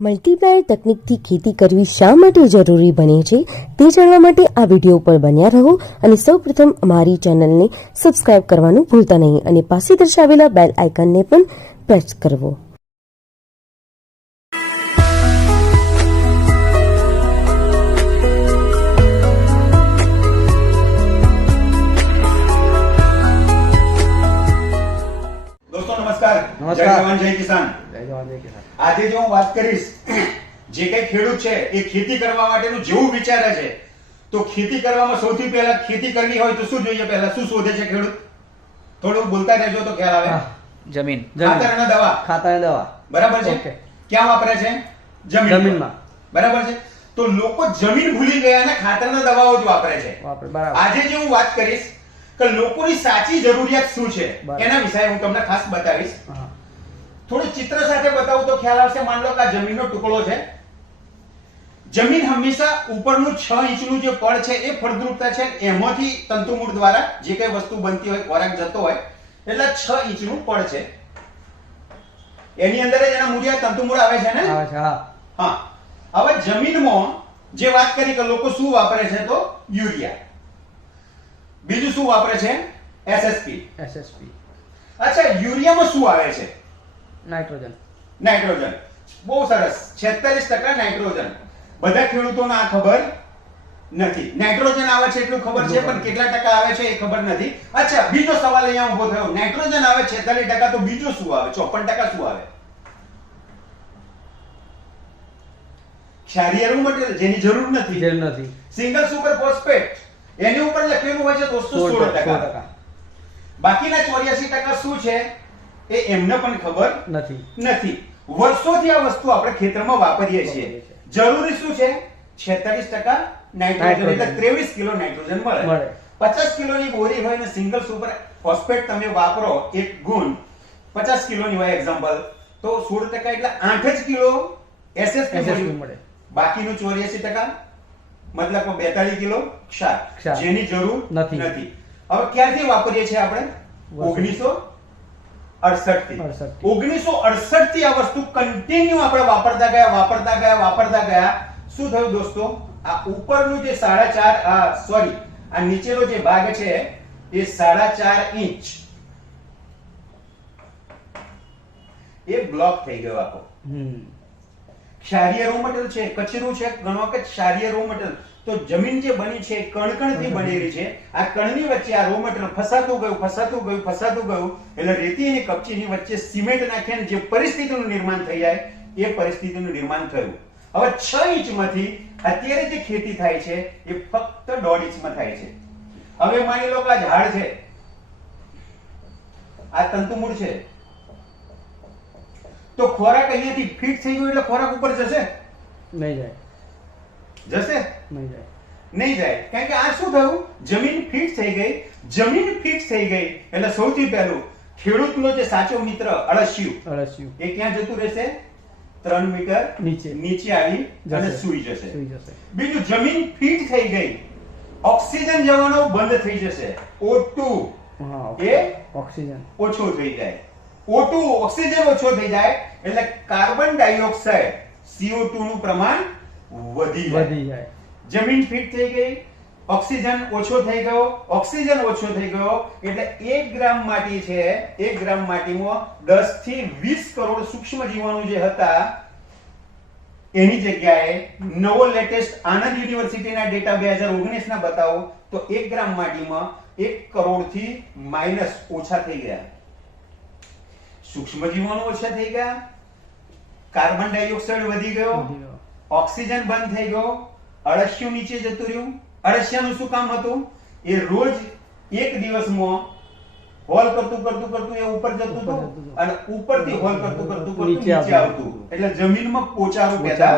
Multiplier તકનીકથી ખેતી કરવી શા માટે જરૂરી બને છે તે જાણવા માટે આ વિડીયો પર બન્યા રહો અને સૌપ્રથમ અમારી ચેનલને સબસ્ક્રાઇબ કરવાનું ભૂલતા નહીં અને પાસે દર્શાવેલા બેલ આઇકનને પણ પ્રેસ કરવો। दोस्तों नमस्कार। जय जवान जय किसान। આજે જો હું વાત કરીશ જે કઈ ખેડૂત છે એ ખેતી કરવા માટેનું જેવું વિચારે છે તો ખેતી કરવામાં સૌથી પહેલા ખેતી કરવી હોય તો શું જોઈએ? પહેલા શું શોધે છે ખેડૂત? થોડું બોલતા રહેજો તો ખ્યાલ આવે। જમીન, ખાતર અને દવા, બરાબર છે। ક્યાં વાપરે છે? જમીનમાં, બરાબર છે। તો લોકો જમીન ભૂલી ગયા અને ખાતર અને દવાઓ જ વાપરે છે। આજે જે હું વાત કરીશ કે લોકોની સાચી જરૂરિયાત શું છે એના વિશે હું તમને ખાસ બતાવીશ। થોડું ચિત્ર સાથે બતાવું તો ખ્યાલ આવશે। માન લો કે આ જમીનનો ટુકડો છે। જમીન હંમેશા ઉપરનું 6 ઇંચનું જે પડ છે એ ફળદ્રુપતા છે, એમાંથી તંતુમૂળ દ્વારા જે કઈ વસ્તુ બનતી હોય, ખોરાક જતો હોય, એટલે 6 ઇંચનું પડ છે। એની અંદર જ એના મૂળિયા તંતુમૂળ આવે છે ને? હા। હવે જમીનમાં જે વાત કરી કે લોકો શું વાપરે છે તો યુરિયા, બીજું શું વાપરે છે? એસએસપી। અચ્છા, યુરિયામાં શું આવે છે? નાઇટ્રોજન। બહુ સરસ, 46% નાઇટ્રોજન। બધા ખેડૂતોને આ ખબર નથી। નાઇટ્રોજન આવે છે એટલું ખબર છે, પણ કેટલા ટકા આવે છે એ ખબર નથી। અચ્છા, બીજો સવાલ અહીંયા ઊભો થયો, નાઇટ્રોજન આવે 46%, તો બીજું શું આવે? 54% શું આવે? ક્ષારીય રૂ મટીરીયલ, જેની જરૂર નથી। સિંગલ સુપર ફોસ્ફેટ, એની ઉપર લખેલું હોય છે દોસ્તો 16%। બાકીના 84% શું છે એ એમને પણ ખબર નથી। વર્ષોથી આ વસ્તુ આપણે ખેતરમાં વાપરીએ છીએ। જરૂરી શું છે? 46% નાઇટ્રોજન, એટલે 23 કિલો નાઇટ્રોજન મળે। 50 કિલોની બોરી હોય ને સિંગલ સુપર ફોસ્ફેટ તમે વાપરો, એક ગુણ 50 કિલોની હોય એક્ઝામ્પલ, તો 16% એટલે 8 જ કિલો એસએસપી મળે। બાકીનું 84%, મતલબ 42 કિલો ક્ષાર, જેની જરૂર નથી। હવે ક્યારથી વાપરીએ છીએ આપણે? 1968 થી આ વસ્તુ કન્ટિન્યુ આપણે વાપરતા ગયા। શું થયું દોસ્તો? આ ઉપરનું જે 4.5 આ નીચેનો જે ભાગ છે એ 4.5 ઇંચ એ બ્લોક થઈ ગયો આખો। ક્ષારીય રો મટીરીયલ છે, કચરું છે, ઘણો વખત ક્ષારીય રો મટીરીયલ। તો જમીન જે બની છે કણકણથી બનેલી છે। આ કણની વચ્ચે આ રો મટીરીયલ ફસાતું ગયું એટલે રેતી અને કપચીની વચ્ચે સિમેન્ટ નાખીને જે પરિસ્થિતિનું નિર્માણ થઈ જાય એ પરિસ્થિતિનું નિર્માણ થયું। હવે 6 ઇંચમાંથી અત્યારે જે ખેતી થાય છે એ ફક્ત 1.5 ઇંચમાં થાય છે। હવે માની લો કે આ ઝાડ છે, આ તંતુમૂળ છે, તો ખોરાક અહીંયાથી ફિટ થઈ ગયો એટલે ખોરાક ઉપર જશે? નહીં જાય। કારણ કે આ શું થયું? જમીન ફિટ થઈ ગઈ એટલે સૌથી પહેલું ખેડૂતનો જે સાચો મિત્ર અળસિયું એ ક્યાં જતું રહેશે? 3 મીટર નીચે આવી અને સૂઈ જશે। બીજું, જમીન ફિટ થઈ ગઈ, ઓક્સિજન જવાનો બંધ થઈ જશે। O2 એ ઓક્સિજન ઓછો થઈ જાય। O2 ઓક્સિજન ઓછો થઈ જાય એટલે કાર્બન ડાયોક્સાઇડ CO2 નું પ્રમાણ વધી જાય। જમીન ફિટ થઈ ગઈ, ઓક્સિજન ઓછો થઈ ગયો એટલે 1 ગ્રામ માટી છે, 1 ગ્રામ માટીમાં 10 થી 20 કરોડ સૂક્ષ્મ જીવાણુ જે હતા એની જગ્યાએ નવો લેટેસ્ટ આનંદ યુનિવર્સિટીના ડેટા 2019 ના બતાવો તો 1 ગ્રામ માટીમાં 1 કરોડ થી માઈનસ ઓછા થઈ ગયા। સૂક્ષ્મ જીવાણુ ઓછા થઈ ગયા, કાર્બન ડાયોક્સાઇડ વધી ગયો, ઓક્સિજન બંધ થઈ ગયો, અળસિયું નીચે જતું રહ્યું। અળસિયાનું શું કામ હતું? એ રોજ એક દિવસમાં હોલ કરતું એ ઉપર જતું હતું અને ઉપરથી હોલ કરતું નીચે આવતું, એટલે જમીનમાં પોચારો પેદા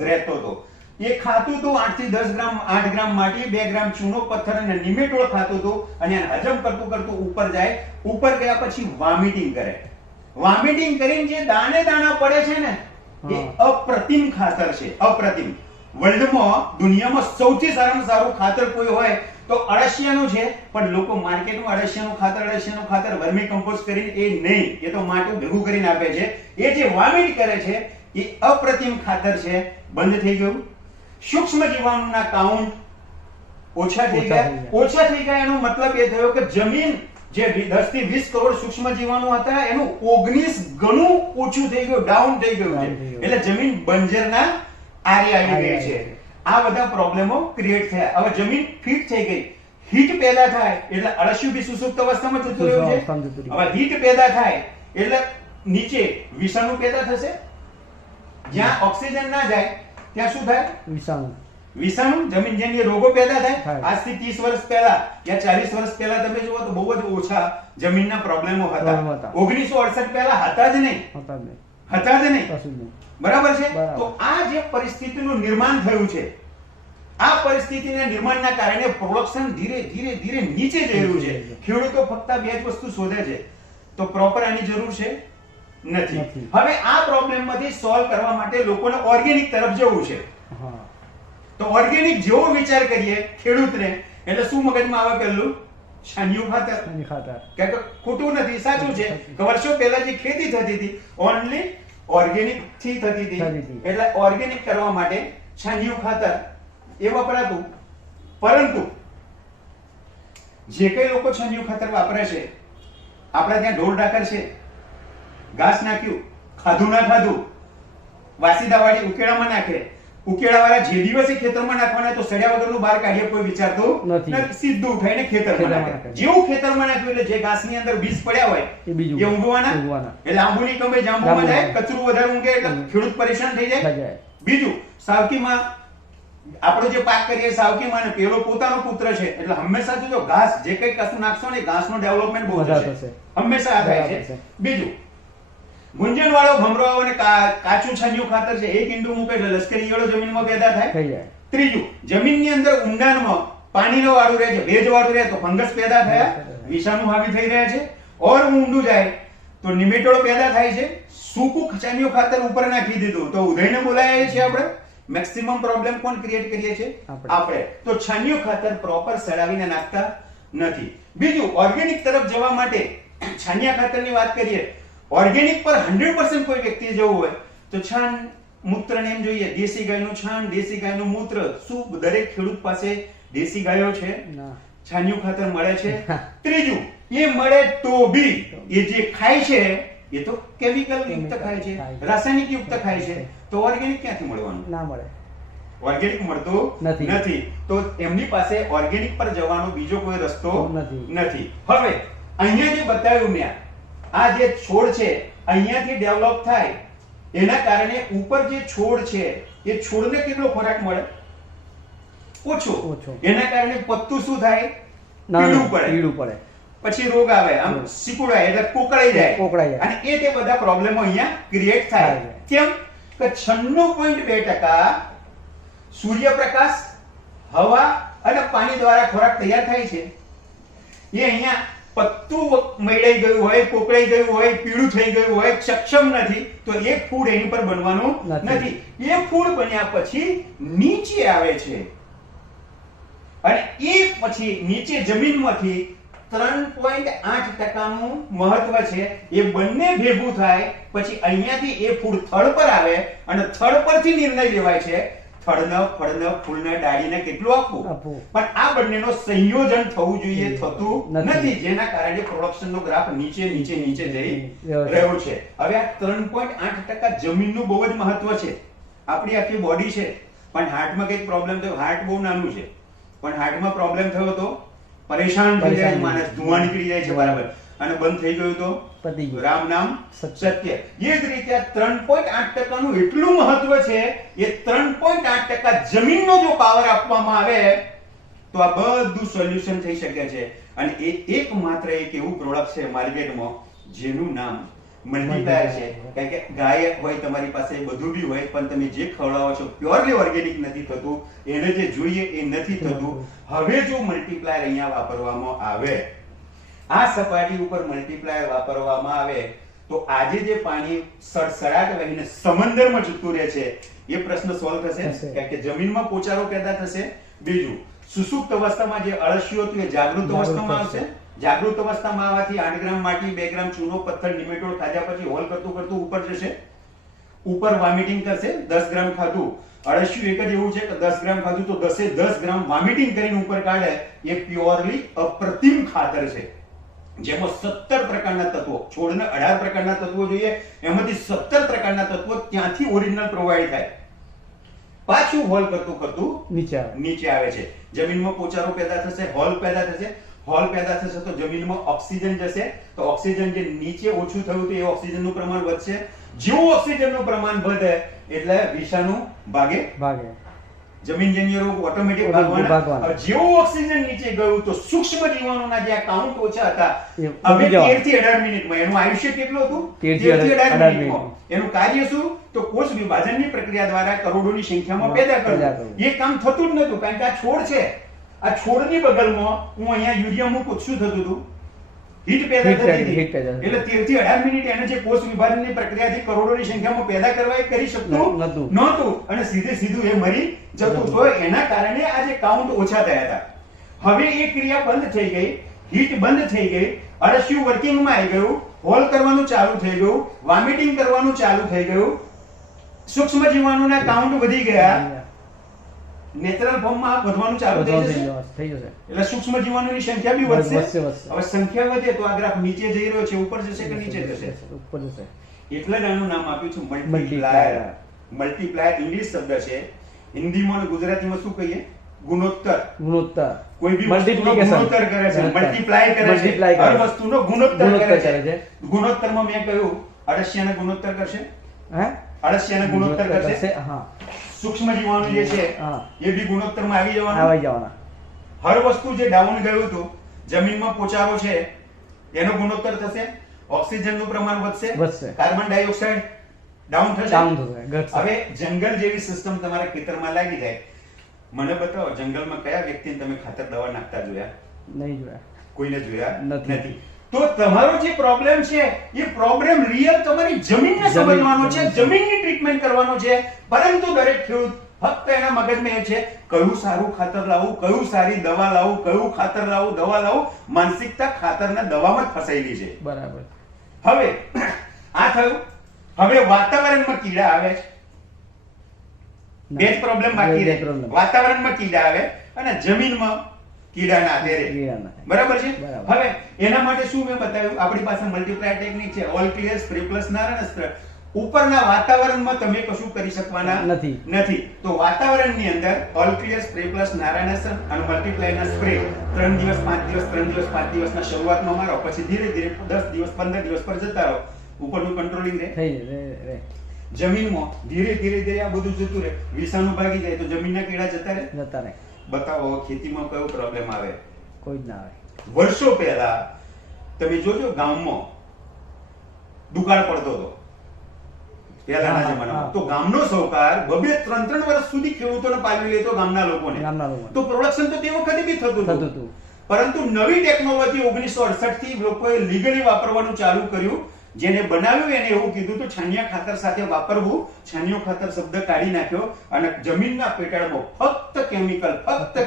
રહેતો હતો। એ ખાતું હતું 8 થી 10 ગ્રામ, 8 ગ્રામ માટી, 2 ગ્રામ ચૂનો પથ્થર અને નિમેટોળ ખાતું હતું અને એને હજમ કરતું ઉપર જાય। ઉપર ગયા પછી વોમિટિંગ કરે, વોમિટિંગ કરીને જે દાણા પડે છે ને એ અપ્રતિમ ખાતર છે। અપ્રતિમ। વર્લ્ડમાં, દુનિયામાં સૌથી સારામાં સારું ખાતર કોઈ હોય તો અળસિયાનું છે, પણ લોકો માર્કેટમાં અળસિયાનું ખાતર વર્મી કમ્પોસ્ટ કરીને એ નહીં, એ તો માટું ભેગું કરીને આપે છે। એ જે વોમિટ કરે છે એ અપ્રતિમ ખાતર છે, બંધ થઈ ગયું. સૂક્ષ્મ જીવાણુના કાઉન્ટ ઓછા થઈ ગયા. એનો મતલબ એ થયો કે જમીન જે 10 થી 20 કરોડ સૂક્ષ્મ જીવાણુ હતા એનું 19 ગણું ઓછું થઈ ગયું, ડાઉન થઈ ગયું છે. એટલે જમીન બંજરના આરે આવી ગઈ છે. આ બધા પ્રોબ્લેમો ક્રિએટ થયા. હવે જમીન ફિટ થઈ ગઈ, હીટ પેદા થાય એટલે અળસિયું બી સુસુપ્ત અવસ્થામાં જતું રહ્યું છે. હવે હીટ પેદા થાય એટલે નીચે વિષાણુ પેદા થશે. જ્યાં ઓક્સિજન ના જાય ત્યાં શું થાય? વિષાણુ જમીન જેની રોગો પેદા થાય. આજથી 30 વર્ષ પહેલા યા 40 વર્ષ પહેલા તમે જુઓ તો બહુ જ ઓછા જમીનના પ્રોબ્લેમો હતા. 1968 પહેલા હતા જ નહીં. બરાબર છે. તો આ જે પરિસ્થિતિનું નિર્માણ થયું છે, આ પરિસ્થિતિના નિર્માણના કારણે પ્રોડક્શન ધીરે ધીરે નીચે જઈ રહ્યું છે. ખેડૂતો ફક્ત બે જ વસ્તુ શોધે છે, તો પ્રોપર આની જરૂર છે નથી. હવે આ પ્રોબ્લેમમાંથી સોલ્વ કરવા માટે લોકોને ઓર્ગેનિક તરફ જવું છે. તો ઓર્ગેનિક જેવો વિચાર કરીએ ખેડૂતને એટલે શું મગજમાં આવે? પહેલું છાણિયું ખાતર. કે ખોટું નથી, સાચું છે કે વર્ષો પહેલા જે ખેતી થતી હતી ઓનલી ઓર્ગેનિક થી થતી હતી. એટલે ઓર્ગેનિક કરવા માટે છાણિયું ખાતર એ વપરાતું. પરંતુ જે કઈ લોકો છાણિયું ખાતર વાપરે છે, આપણે ત્યાં ઢોર ઢાકર છે, ઘાસ નાખ્યું, ખાધું ના ખાધું, વાસીદા વાળી ઉકેળામાં નાખે. ઉકેળાવાળા જે દિવસે ખેતરમાં નાખવાના તો સડ્યા વગરનું બહાર કાઢીએ કોઈ વિચારતું નથી. સીધું ઉઠાઈને ખેતરમાં નાખે. જેવું ખેતરમાં નાખ્યું એટલે જે ઘાસની અંદર બીજ પડ્યા હોય એ ઊંઘવાના. એટલે આંબુની કમાઈ જાંબુમાં જાય, કચરું વધારે ઊંઘે એટલે ખેડૂત પરેશાન થઈ જાય. બીજું, સાવકીમાં આપણે જે પાક કરીએ સાવકીમાં ને પેલો પોતાનો પુત્ર છે એટલે હંમેશા જો ઘાસ જે કઈ કશું નાખશો ને ઘાસનો ડેવલપમેન્ટ બહુ થશે, હંમેશા થાય છે. બીજું, ગુંજન વાળો ભમરો અને કાચું છાણિયું ખાતર છે, એક ઈંડું મૂકે એટલે લશ્કરી ઈયળો જમીનમાં પેદા થાય. ત્રીજું, જમીનની અંદર ઊંડાણમાં પાણીનો વાળું રહે છે, ભેજ વાળું રહે તો ફંગસ પેદા થયા, વિષાણુ હાવી થઈ રહ્યા છે. ઓર ઊંડું જાય તો નિમેટોડો પેદા થાય છે. સૂકું છાણિયું ખાતર ઉપર નાખી દીધું તો ઉધઈને બોલાય છે. આપણે મેક્સિમમ પ્રોબ્લેમ કોણ ક્રિએટ કરીએ છીએ? આપણે. તો છાણિયું ખાતર પ્રોપર સડાવીને નાખતા નથી. બીજું, ઓર્ગેનિક તરફ જવા માટે છાણિયા ખાતરની વાત કરીએ. ઓર્ગેનિક પર 100% કોઈ વ્યક્તિ જવું હોય તો છાણ મૂત્ર ને એમ જોઈએ, દેશી ગાયનું છાણ, દેશી ગાયનું મૂત્ર. શું દરેક ખેડૂત પાસે દેશી ગાયો છે? છાણિયું ખાતર મળે છે? ત્રીજું, એ મળે તો બી એ જે ખાય છે એ તો કેમિકલ યુક્ત ખાય છે, રાસાયણિક યુક્ત ખાય છે. તો ઓર્ગેનિક ક્યાંથી મળવાનું? ના મળે. ઓર્ગેનિક મળતું નથી. તો એમની પાસે ઓર્ગેનિક પર જવાનો બીજો કોઈ રસ્તો નથી. હવે અહીંયા જે બતાવ્યું મેં, આ જે છોડ છે અહીંયાથી ડેવલપ થાય એના કારણે ઉપર જે છોડ છે એ છોડને કેટલો ખોરાક મળે? ઓછો. એના કારણે પત્તું શું થાય? પીળું પડે. પછી રોગ આવે, આમ સિકુડાય એટલે કોકળાઈ જાય. અને એ તે બધા પ્રોબ્લેમો અહીંયા ક્રિએટ થાય. કેમ કે 96.2% સૂર્યપ્રકાશ, હવા અને પાણી દ્વારા ખોરાક તૈયાર થાય છે. એ અહીંયા પત્તું મેળાઈ ગયું હોય, કોકળાઈ ગયું હોય, પીળું થઈ ગયું હોય, સક્ષમ નથી તો એ ફૂડ એની પર બનવાનું નથી. એ ફૂડ બન્યા પછી નીચે આવે છે અને એ પછી નીચે જમીનમાંથી 3.8% નું મહત્વ છે. એ બંને ભેગું થાય પછી અહીંયાથી એ ફૂડ થડ પર આવે અને થડ પરથી નિર્ણય લેવાય છે થડને, ફળને, ફૂલને, ડાળીને કેટલું આપવું. પણ આ બંનેનો સંયોજન થવું જોઈએ, થતું નથી, જેના કારણે પ્રોડક્શનનો ગ્રાફ નીચે જઈ રહ્યો છે. હવે આ 3.8% જમીનનું બહુ જ મહત્વ છે. આપણી આખી બોડી છે પણ હાર્ટમાં કઈક પ્રોબ્લેમ થયો, હાર્ટ બહુ નાનું છે પણ હાર્ટમાં પ્રોબ્લેમ થયો તો પરેશાન થઈ જાય માણસ, ધુઆ નીકળી જાય છે બરાબર, અને બંધ થઈ ગયું તો રામ નામ સત્ય. એ જ રીતે 3.8% નું એટલું મહત્વ છે. એ 3.8% જમીનનો જો પાવર આપવામાં આવે તો આ બધું સોલ્યુશન થઈ શકે છે. અને એ એકમાત્ર એક એવું પ્રોડક્ટ છે માર્કેટમાં જેનું નામ મલ્ટીપ્લાયર છે. કારણ કે ગાય હોય તમારી પાસે, બધું બી હોય, પણ તમે જે ખવડાવો છો પ્યોરલી ઓર્ગેનિક નથી થતું, એને જે જોઈએ એ નથી થતું. હવે જો મલ્ટીપ્લાયર અહીંયા વાપરવામાં આવે, આ સપાટી ઉપર મલ્ટીપ્લાયર વાપરવામાં આવે તો આજે જે પાણી સડસડાટ વહીને સમંદરમાં જતું રહે છે એ પ્રશ્ન સોલ્વ થશે. કારણ કે જમીનમાં પોચારો પેદા થશે. બીજું, સુસુપ્ત અવસ્થામાં જે અળસિયું હતું એ જાગૃત અવસ્થામાં આવશે. જાગૃત અવસ્થામાં આવવાથી 8 ગ્રામ માટી, 2 ગ્રામ ચૂનો, પથ્થર, નિમેટોડ ખાધા પછી હોલ કરતું ઉપર જશે. ઉપર વોમિટિંગ કરશે 10 ગ્રામ ખાધું અળસિયું એક જ એવું છે કે 10 ગ્રામ ખાધું તો 10 ગ્રામ વોમિટિંગ કરીને ઉપર કાઢે એ પ્યોરલી અપ્રતિમ ખાતર છે જેમાં 17 પ્રકારના તત્વો છોડને 18 પ્રકારના તત્વો જોઈએ એમાંથી 17 પ્રકારના તત્વો ત્યાંથી ઓરિજિનલ પ્રોવાઈડ થાય પાછું હોલ કરતું નીચે આવે છે જમીનમાં પોચારો પેદા થશે હોલ પેદા થશે તો જમીનમાં ઓક્સિજન જશે તો ઓક્સિજન જે નીચે ઓછું થયું તો એ ઓક્સિજનનું પ્રમાણ વધશે જેવું ઓક્સિજનનું પ્રમાણ વધે એટલે વિષાણુ ભાગે જમીનજન્ય રોગ ઓટોમેટિક ભાગવાના જેવું ઓક્સિજન નીચે ગયું તો સૂક્ષ્મ જીવાણુના જે કાઉન્ટ ઓછા હતા હવે 13 થી 18 મિનિટમાં એનું આયુષ્ય કેટલું હતું 13 થી 18 મિનિટમાં એનું કાર્ય શું તો કોષ વિભાજનની પ્રક્રિયા દ્વારા કરોડોની સંખ્યામાં પેદા કરવું એ કામ થતું જ નતું કારણ કે આ છોડ છે આ છોડની બગલમાં હું અહીંયા યુરિયા મૂકું શું થતું હતું હીટ પેદા થતી હતી એટલે 13 થી 18 મિનિટ એને જે કોષ વિભાજનની પ્રક્રિયાથી કરોડોની સંખ્યામાં પેદા કરવા એ કરી શકતું નહોતું અને સીધું એ મરી જતું તો એના કારણે આ જે કાઉન્ટ ઓછા થયા હતા હવે એ ક્રિયા બંધ થઈ ગઈ હીટ બંધ થઈ ગઈ અળસિયું વર્કિંગમાં આવી ગયું હોલ કરવાનું ચાલુ થઈ ગયું વોમિટિંગ કરવાનું ચાલુ થઈ ગયું સૂક્ષ્મ જીવાણુના કાઉન્ટ વધી ગયા નેચરલ ફોર્મમાં વધવાનું ચાલુ થઈ જશે એટલે સૂક્ષ્મ જીવાણુની સંખ્યા બી વધશે હવે સંખ્યા વધે તો આ ગ્રાફ નીચે જઈ રહ્યો છે ઉપર જશે કે નીચે જશે ઉપર જશે એટલે જ આનું નામ આપ્યું છે મલ્ટીપ્લાયર ઇંગ્લિશ શબ્દ છે હિન્દીમાં અને ગુજરાતીમાં શું કહીએ ગુણોત્તર કોઈ બી વસ્તુનો ગુણોત્તર કરે છે મલ્ટીપ્લાય કરે છે હર વસ્તુનો ગુણોત્તર કરે છે ગુણોત્તરમાં મેં કહ્યું અળસિયાને ગુણોત્તર કરશે અળસિયાને ગુણોત્તર કરશે હા સૂક્ષ્મ જીવાણુ જે છે એ બી ગુણોત્તરમાં આવી જવાના હર વસ્તુ જે ડાઉન ગયું હતું જમીનમાં પોચારો છે એનો ગુણોત્તર થશે ઓક્સિજનનું પ્રમાણ વધશે કાર્બન ડાયોક્સાઇડ ડાઉન થશે હવે જંગલ જેવી સિસ્ટમ તમારા ખેતરમાં લાગી જાય મને બતાવો જંગલમાં કયા વ્યક્તિને તમે ખાતર દવા નાખતા જોયા નહીં જોયા કોઈને જોયા નથી તો તમારો જે પ્રોબ્લેમ છે એ પ્રોબ્લેમ રિયલ તમારી જમીનને સમજવાનો છે જમીનની ટ્રીટમેન્ટ કરવાનો છે પરંતુ દરેક ખેડૂત ફક્ત એના મગજમાં એ છે કયું સારું ખાતર લાવવું કયું સારી દવા લાવવું કયું ખાતર લાવવું દવા લાવવું માનસિકતા ખાતરના દવામાં જ ફસાયેલી છે બરાબર હવે આ થયું હવે વાતાવરણમાં કીડા આવે છે બે જ પ્રોબ્લેમ બાકી રહે વાતાવરણમાં કીડા આવે અને જમીનમાં કીડા ના આધેરે બરાબર છે હવે એના માટે શું મેં બતાવ્યું આપણી પાસે મલ્ટીપ્લાય ટેકનિક છે all clear spray plus Narayan ઉપરના વાતાવરણમાં તમે કશું કરી શકવાના નથી તો વાતાવરણની અંદર all clear spray plus Narayan અને મલ્ટીપ્લાયના સ્પ્રે 3 દિવસ 5 દિવસ 3 દિવસ 5 દિવસના શરૂઆતમાં મારો પછી ધીરે ધીરે 10 દિવસ 15 દિવસ પર જતા રહો ઉપરનું કંટ્રોલિંગ રહે જમીનમાં ધીરે ધીરે આ બધું જતું રહે વિષાણુ ભાગી જાય તો જમીનના કીડા જતા રહે બતાવો ખેતીમાં કયો પ્રોબ્લેમ આવે કોઈ જ ના આવે વર્ષો પહેલા તમે જોજો ગામમાં દુકાળ પડતો હતો પહેલાના જમાનામાં તો ગામનો સહકાર 2-3 વર્ષ સુધી ખેડૂતોને પાલવી લેતો ગામના લોકોને તો પ્રોડક્શન તો તે વખતે બી થતું હતું પરંતુ નવી ટેકનોલોજી 1968 થી લોકોએ લીગલી વાપરવાનું ચાલુ કર્યું જેને બનાવ્યું એને એવું કીધું તો છાણિયા ખાતર સાથે વાપરવું છાણિયો ખાતર શબ્દ કાઢી નાખ્યો અને જમીનના પેટાળમાં ફક્ત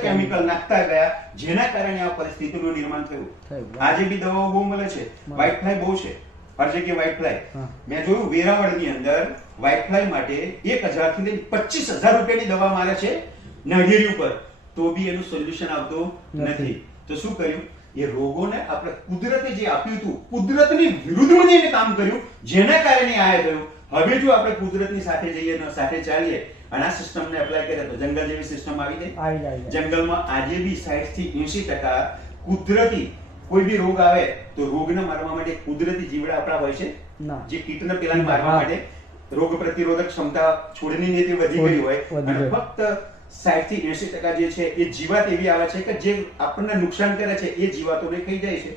કેમિકલ નાખતા ગયા જેના કારણે આ પરિસ્થિતિનું નિર્માણ થયું આજે બી દવાઓ બહુ મળે છે વ્હાઇટ ફ્લાય બહુ છે હર જગ્યાએ વ્હાઇટ ફ્લાય મેં જોયું વેરાવળની અંદર વ્હાઇટ ફ્લાય માટે 1000 થી લઈને 25000 રૂપિયાની દવા મારે છે નાળિયેરી ઉપર તો બી એનું સોલ્યુશન આવતું નથી તો શું કર્યું એ રોગોને આપણે કુદરતે જે આપ્યું હતું કુદરતની વિરુદ્ધમાં જઈને કામ કર્યું જેના કારણે આ થયું હવે જો આપણે કુદરતની સાથે જઈએ ને સાથે ચાલીએ અને આ સિસ્ટમને એપ્લાય કરીએ તો જંગલ જેવી સિસ્ટમ આવી જાય જંગલમાં આજે બી 60 થી 80% કુદરતી કોઈ બી રોગ આવે તો રોગને મારવા માટે કુદરતી જીવડા આપણા હોય છે જે કીટને પેલા મારવા માટે રોગ પ્રતિરોધક ક્ષમતા છોડની નીતિ વધી ગઈ હોય અને ફક્ત 60 થી 80% જે છે એ જીવાત એવી આવે છે કે જે આપણને નુકસાન કરે છે એ જીવાતોને ખાઈ જાય છે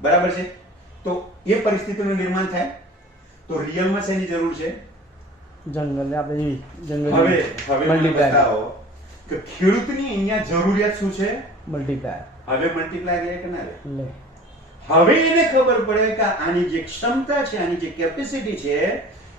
બરાબર છે તો એ પરિસ્થિતિનું નિર્માણ થાય તો રિયલમાં શેની જરૂર છે જંગલ આપણે હવે બતાવો કે ખેડૂતની અહીંયા જરૂરિયાત શું છે મલ્ટીપ્લાયર હવે મલ્ટીપ્લાયર લે કે ના લે હવે એને ખબર પડે કે આની જે ક્ષમતા છે આની જે કેપેસિટી છે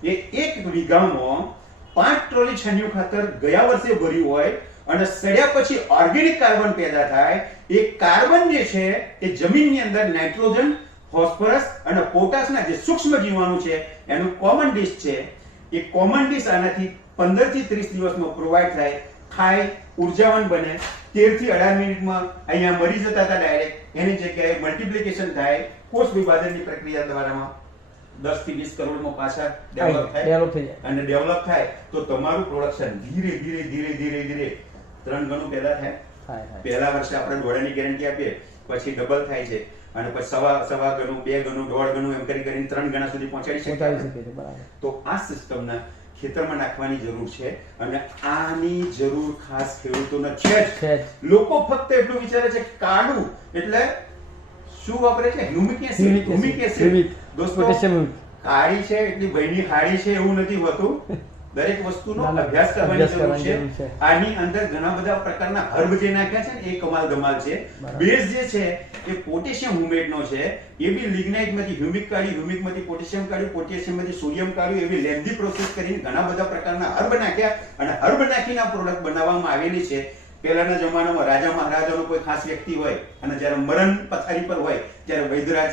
એ એક વીઘામાં 5 ટ્રોલી છાણિયું ખાતર ગયા વર્ષે ભર્યું હોય અને સડ્યા પછી ઓર્ગેનિક કાર્બન પેદા થાય એ કાર્બન જે છે એ જમીનની અંદર નાઇટ્રોજન ફોસ્ફરસ અને પોટાશના જે સૂક્ષ્મ જીવાણુ છે એનું કોમન ડિશ છે. એ કોમન ડિશ આનાથી 15 થી 30 દિવસમાં પ્રોવાઈડ થાય, ખાય, ઉર્જાવાન બને. 13 થી 18 મિનિટમાં અહીંયા મરી જતા હતા ડાયરેક્ટ, એની જગ્યાએ મલ્ટિપ્લિકેશન થાય, કોષ વિભાજનની પ્રક્રિયા દ્વારામાં 10 થી 20 કરોડમાં પાછા ડેવલપ થાય ડેવલપ થઈ જાય. અને ડેવલપ થાય તો તમારું પ્રોડક્શન ધીરે ધીરે ધીરે ધીરે ધીરે 3 ગણું પેદા થાય. થાય. પહેલા વર્ષે આપણે દોડાની ગેરંટી આપીએ, પછી ડબલ થાય છે અને પછી સવા ગણું, 2 ગણું, 1.5 ગણું એમ કરીને 3 ગણા સુધી પહોંચાડી પહોંચાડી શકાય. શકે છે. બરાબર. તો આ સિસ્ટમના ખેતરમાં નાખવાની જરૂર છે અને આની જરૂર ખાસ ખેડૂતોને છે જ. છે જ. લોકો ફક્ત એટલું વિચારે છે કે કાળું એટલે શું વાપરે છે? Humic acid. હ્યુમિક એસિડ દોસ્તો, પોટેશિયમ કાળી છે એટલી બહેની હાડી છે એવું નથી હોતું. દરેક વસ્તુનો ના, ના, અભ્યાસ કરવાની અભ્યાસ જરૂર કરવાની છે. જરૂર છે. આની અંદર ઘણા બધા પ્રકારના હર્બ જે નાખ્યા છે ને એ કમાલ ધમાલ છે. બરાબર. બેઝ જે છે એ પોટેશિયમ હુમેટનો છે. એ બી લિગ્નાઇટમાંથી હ્યુમિક કાઢ્યું, હ્યુમિકમાંથી પોટેશિયમ કાઢ્યું, પોટેશિયમમાંથી સોડિયમ કાઢ્યું. એવી લેન્ધી પ્રોસેસ કરીને ઘણા બધા પ્રકારના હર્બ નાખ્યા અને હર્બ નાખીને આ પ્રોડક્ટ બનાવવામાં આવેલી છે. પહેલાના જમાનામાં રાજા મહારાજાનો કોઈ ખાસ વ્યક્તિ હોય અને જ્યારે મરણ પથારી પર હોય ત્યારે વૈદ્યરાજ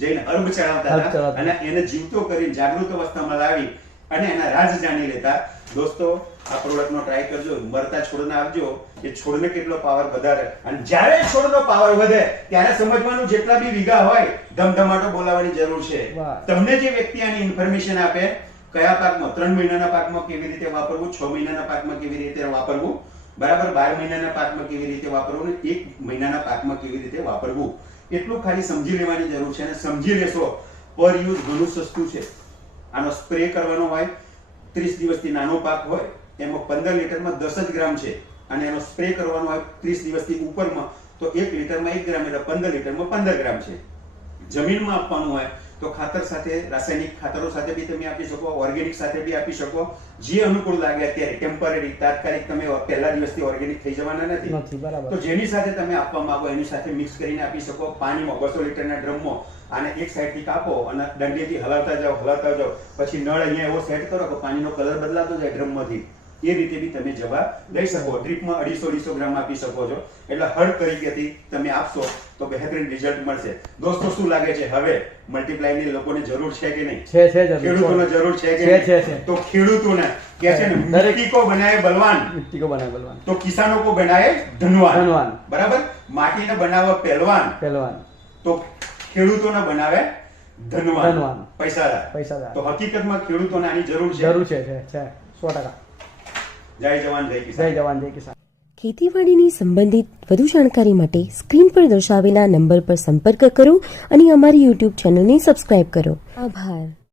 જઈને હર્બ ચડાવતા હર્બ હતા ચડાવતા. અને એને જીવતો કરી જાગૃત અવસ્થામાં લાવી અને એના રાજ જાણી લેતા. દોસ્તો, આ પ્રોડક્ટનો ટ્રાય કરજો, મરતા છોડને આપજો. એ છોડને કેટલો પાવર વધારે, અને જ્યારે છોડનો પાવર વધે ત્યારે સમજવાનું જેટલા બી વીઘા હોય ધમધમાટો બોલાવવાની જરૂર છે. વાહ. તમને જે વ્યક્તિ આની ઇન્ફોર્મેશન આપે, કયા પાકમાં, 3 મહિનાના પાકમાં કેવી રીતે વાપરવું, 6 મહિનાના પાકમાં કેવી રીતે વાપરવું, બરાબર, 12 મહિનાના પાકમાં કેવી રીતે વાપરવું, 1 મહિનાના પાકમાં કેવી રીતે વાપરવું, એટલું ખાલી સમજી લેવાની જરૂર છે. અને સમજી લેશો પર યુઝ ઘણું સસ્તું છે. આનો સ્પ્રે કરવાનો હોય, 30 દિવસથી નાનો પાક હોય એમાં 15 લીટરમાં 10 જ ગ્રામ છે, અને એનો સ્પ્રે કરવાનો હોય 30 દિવસથી ઉપરમાં તો 1 લીટરમાં 1 ગ્રામ એટલે 15 લીટરમાં 15 ગ્રામ છે. જમીનમાં આપવાનું હોય તો ખાતર સાથે, રાસાયણિક ખાતરો સાથે બી તમે આપી શકો, ઓર્ગેનિક સાથે બી આપી શકો, જે અનુકૂળ લાગે અત્યારે. ટેમ્પરરી, તાત્કાલિક તમે પહેલા દિવસથી ઓર્ગેનિક થઈ જવાના નથી. નથી. બરાબર. તો જેની સાથે તમે આપવા માંગો એની સાથે મિક્સ કરીને આપી શકો. પાણીમાં 200 લીટરના ડ્રમમાં આને એક સાઈડથી કાપો અને દંડીથી હલાવતા જાઓ. પછી નળ અહીંયા એવો સેટ કરો કે પાણીનો કલર બદલાતો જાય ડ્રમમાંથી. એ રીતે બી તમે જવા લઈ શકો. ડ્રીપમાં 250 ગ્રામ આપી શકો છો. એટલે હર્ડ તરીકેથી તમે આપશો તો બહેતરીન રિઝલ્ટ મળશે. દોસ્તો, શું લાગે છે હવે મલ્ટીપ્લાયની લોકોને જરૂર છે કે નહીં? છે જરૂર. ખેડૂતોને જરૂર છે કે છે, નહીં? છે. તો ખેડૂતોને કે છે ને, દરેક- મિટ્ટી કો બનાએ બલવાન મિટ્ટી કો બનાવે બલવાન. તો કિસાનો કો બનાએ ધનવાન. ધનવાન. બરાબર. માટીને બનાવે પહેલવાન પહેલવાન. તો ખેડૂતોને બનાવે ધનવાન, ધનવાન. પૈસાદાર. પૈસાદાર. તો હકીકતમાં ખેડૂતોને આની જરૂર છે. જરૂર છે. 100%. જય જવાન, જય કિસાન. જય જવાન, જય કિસાન. ખેતીવાડીની સંબંધિત વધુ જાણકારી માટે સ્ક્રીન પર દર્શાવેલા નંબર પર સંપર્ક કરો અને અમારી યુટ્યુબ ચેનલને સબસ્ક્રાઇબ કરો. આભાર.